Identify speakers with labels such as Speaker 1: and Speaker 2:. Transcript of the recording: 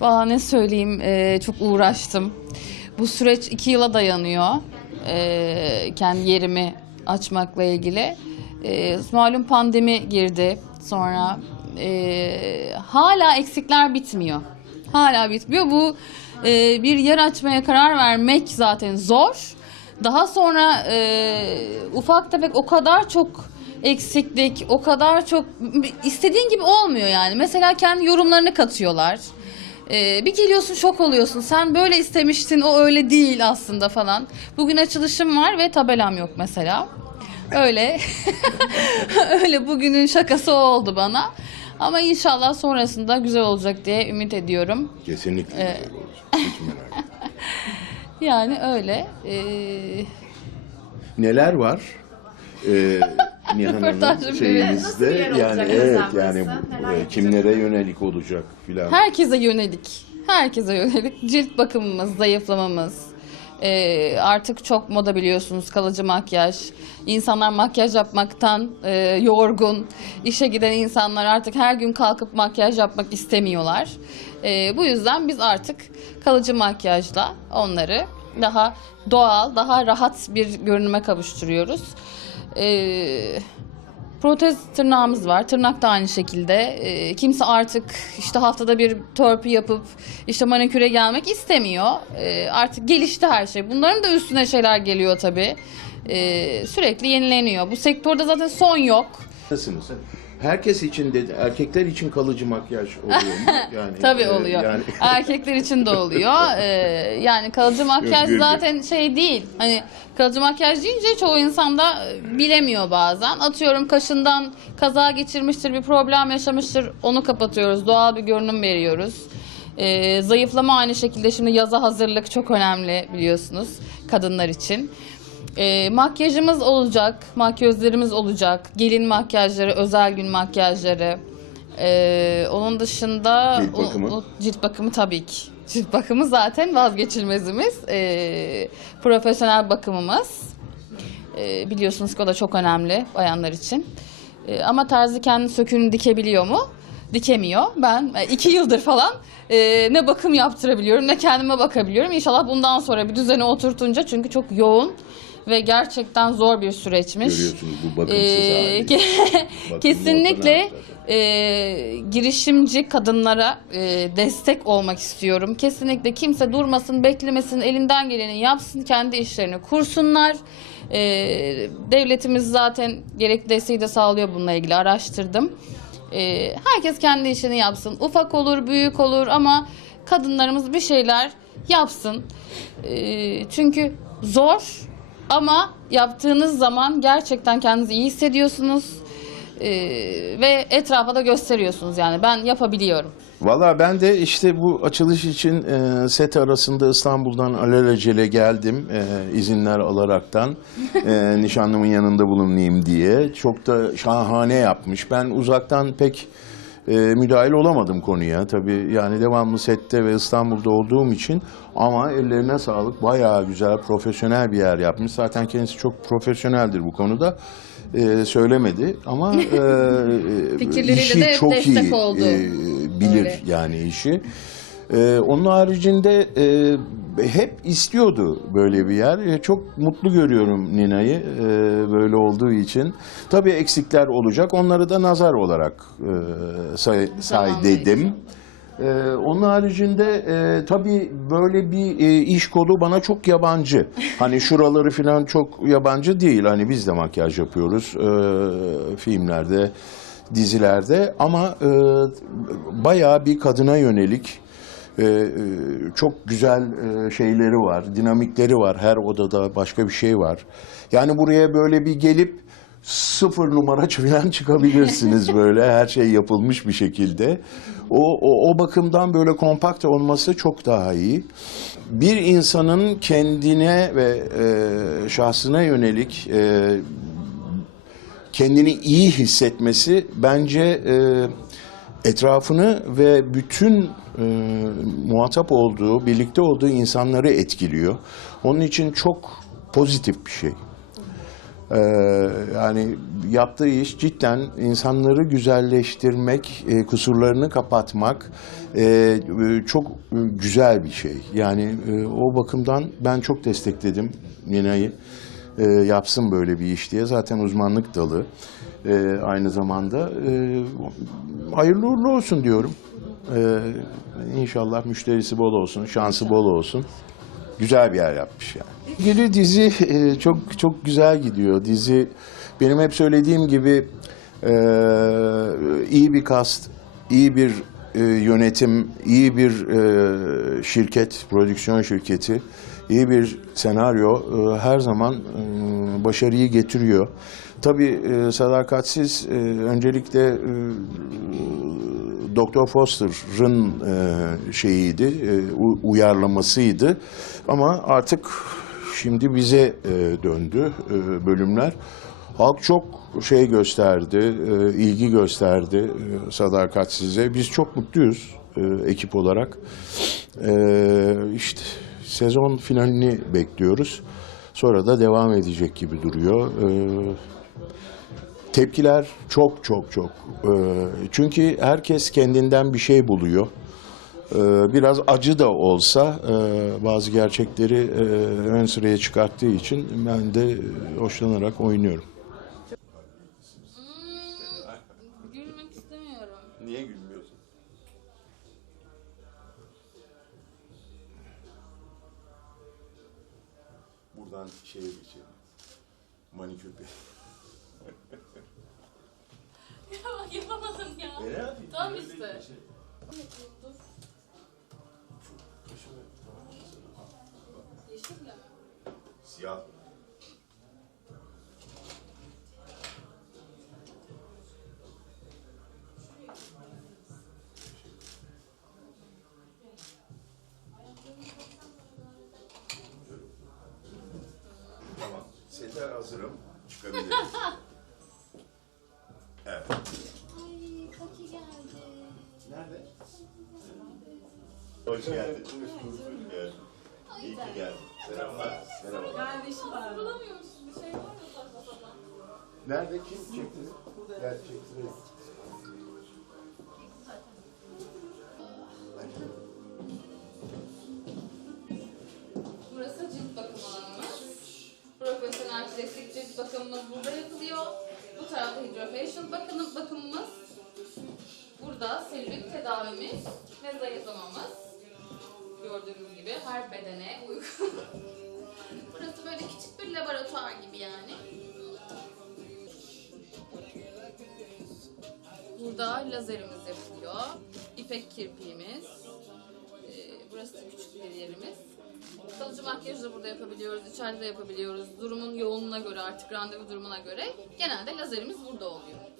Speaker 1: Valla ne söyleyeyim e, çok uğraştım. Bu süreç iki yıla dayanıyor. E, kendi yerimi açmakla ilgili. E, malum pandemi girdi. Sonra e, hala eksikler bitmiyor. Hala bitmiyor. Bu e, bir yer açmaya karar vermek zaten zor. Daha sonra e, ufak tefek o kadar çok eksiklik, o kadar çok istediğin gibi olmuyor yani. Mesela kendi yorumlarını katıyorlar. Ee, bir geliyorsun şok oluyorsun. Sen böyle istemiştin o öyle değil aslında falan. Bugün açılışım var ve tabelam yok mesela. Öyle. öyle bugünün şakası o oldu bana. Ama inşallah sonrasında güzel olacak diye ümit ediyorum.
Speaker 2: Kesinlikle güzel olacak. Hiç merak etme.
Speaker 1: Yani öyle. Ee,
Speaker 2: Neler var? Ee, Nihan Hanım
Speaker 3: bir yer
Speaker 2: yani evet
Speaker 3: mesela
Speaker 2: yani
Speaker 3: burası? Neler
Speaker 2: e,
Speaker 3: yapacak?
Speaker 2: kimlere yönelik olacak filan.
Speaker 1: herkese yönelik. Herkese yönelik. Cilt bakımımız, zayıflamamız. Ee, artık çok moda biliyorsunuz kalıcı makyaj. İnsanlar makyaj yapmaktan e, yorgun. İşe giden insanlar artık her gün kalkıp makyaj yapmak istemiyorlar. Ee, bu yüzden biz artık kalıcı makyajla onları daha doğal, daha rahat bir görünüme kavuşturuyoruz. Ee, Protez tırnağımız var. Tırnak da aynı şekilde. Ee, kimse artık işte haftada bir törpü yapıp işte maniküre gelmek istemiyor. Ee, artık gelişti her şey. Bunların da üstüne şeyler geliyor tabii. Ee, sürekli yenileniyor. Bu sektörde zaten son yok.
Speaker 2: Nasılsınız? Herkes için de erkekler için kalıcı makyaj oluyor mu? Yani,
Speaker 1: Tabii
Speaker 2: e,
Speaker 1: oluyor.
Speaker 2: Yani
Speaker 1: Erkekler için de oluyor. Ee, yani kalıcı makyaj zaten şey değil. Hani kalıcı makyaj deyince çoğu insan da e, bilemiyor bazen. Atıyorum kaşından kaza geçirmiştir, bir problem yaşamıştır. Onu kapatıyoruz. Doğal bir görünüm veriyoruz. Ee, zayıflama aynı şekilde şimdi yaza hazırlık çok önemli biliyorsunuz kadınlar için. Ee, makyajımız olacak, makyözlerimiz olacak, gelin makyajları, özel gün makyajları. Ee, onun dışında
Speaker 2: Cilt bakımı?
Speaker 1: o- o- cilt bakımı tabii ki. Cilt bakımı zaten vazgeçilmezimiz. Ee, profesyonel bakımımız. Ee, biliyorsunuz ki o da çok önemli bayanlar için. Ee, ama terzi kendi söküğünü dikebiliyor mu? Dikemiyor. Ben e, iki yıldır falan e, ne bakım yaptırabiliyorum ne kendime bakabiliyorum. İnşallah bundan sonra bir düzene oturtunca çünkü çok yoğun ve gerçekten zor bir süreçmiş.
Speaker 2: Görüyorsunuz bu bakımsız
Speaker 1: Ee,
Speaker 2: hali. Bakımlı
Speaker 1: kesinlikle e, girişimci kadınlara e, destek olmak istiyorum. Kesinlikle kimse durmasın, beklemesin, elinden geleni yapsın, kendi işlerini kursunlar. E, devletimiz zaten gerekli desteği de sağlıyor bununla ilgili araştırdım. E, herkes kendi işini yapsın. Ufak olur, büyük olur ama kadınlarımız bir şeyler yapsın. E, çünkü zor ama yaptığınız zaman gerçekten kendinizi iyi hissediyorsunuz. Ee, ve etrafa da gösteriyorsunuz yani ben yapabiliyorum.
Speaker 2: Valla ben de işte bu açılış için e, set arasında İstanbul'dan alelacele geldim e, izinler alaraktan e, nişanlımın yanında bulunayım diye. Çok da şahane yapmış. Ben uzaktan pek e, müdahil olamadım konuya. Tabii yani devamlı sette ve İstanbul'da olduğum için ama ellerine sağlık. Bayağı güzel, profesyonel bir yer yapmış. Zaten kendisi çok profesyoneldir bu konuda. E, söylemedi ama e, e, işi
Speaker 1: de
Speaker 2: çok iyi
Speaker 1: oldu.
Speaker 2: e, bilir
Speaker 1: Öyle.
Speaker 2: yani işi. Ee, onun haricinde e, hep istiyordu böyle bir yer. E, çok mutlu görüyorum Nina'yı e, böyle olduğu için. Tabii eksikler olacak. Onları da nazar olarak e, say, say dedim. Ee, onun haricinde e, tabii böyle bir e, iş kolu bana çok yabancı. Hani şuraları falan çok yabancı değil. Hani biz de makyaj yapıyoruz e, filmlerde, dizilerde ama e, bayağı bir kadına yönelik e, e, çok güzel e, şeyleri var, dinamikleri var. Her odada başka bir şey var. Yani buraya böyle bir gelip sıfır numara falan çıkabilirsiniz böyle her şey yapılmış bir şekilde. O, o, o bakımdan böyle kompakt olması çok daha iyi. Bir insanın kendine ve e, şahsına yönelik e, kendini iyi hissetmesi bence e, etrafını ve bütün e, muhatap olduğu, birlikte olduğu insanları etkiliyor. Onun için çok pozitif bir şey. Ee, yani yaptığı iş cidden insanları güzelleştirmek, e, kusurlarını kapatmak e, e, çok güzel bir şey. Yani e, o bakımdan ben çok destekledim Nina'yı. E, yapsın böyle bir iş diye. Zaten uzmanlık dalı e, aynı zamanda. E, hayırlı uğurlu olsun diyorum. E, inşallah müşterisi bol olsun, şansı bol olsun. Güzel bir yer yapmış yani. İlgili dizi e, çok çok güzel gidiyor. Dizi benim hep söylediğim gibi e, iyi bir kast, iyi bir e, yönetim, iyi bir e, şirket, prodüksiyon şirketi, iyi bir senaryo e, her zaman başarıyı getiriyor. Tabii sadakatsiz e, öncelikle e, Doktor Foster'ın şeyiydi, uyarlamasıydı. Ama artık şimdi bize döndü bölümler. Halk çok şey gösterdi, e, ilgi gösterdi e, sadakatsize. Biz çok mutluyuz e, ekip olarak. İşte sezon finalini bekliyoruz. Sonra da devam edecek gibi duruyor. Tepkiler çok çok çok. Çünkü herkes kendinden bir şey buluyor. Biraz acı da olsa bazı gerçekleri ön sıraya çıkarttığı için ben de hoşlanarak oynuyorum. Manikür
Speaker 1: Yapamadım ya.
Speaker 2: Ne yapayım?
Speaker 1: Tam işte.
Speaker 2: bir şey.
Speaker 1: Yeşille mi?
Speaker 2: Siyah. Hazırım. Çıkabiliriz. evet.
Speaker 3: Ay Kaki geldi.
Speaker 2: Nerede? Hoş geldin. Hoş geldin. İyi ki geldin. Selamlar. Merhabalar.
Speaker 1: Bulamıyoruz. Bir şey var mı?
Speaker 2: Nerede kim çekti? Gel çekti.
Speaker 1: Selülit tedavimiz ve zayıflamamız. Gördüğünüz gibi her bedene uygun. Burası böyle küçük bir laboratuvar gibi yani. Burada lazerimiz yapılıyor. İpek kirpiğimiz. Ee, burası da küçük bir yerimiz. Kalıcı makyajı da burada yapabiliyoruz, içeride de yapabiliyoruz. Durumun yoğunluğuna göre artık randevu durumuna göre genelde lazerimiz burada oluyor.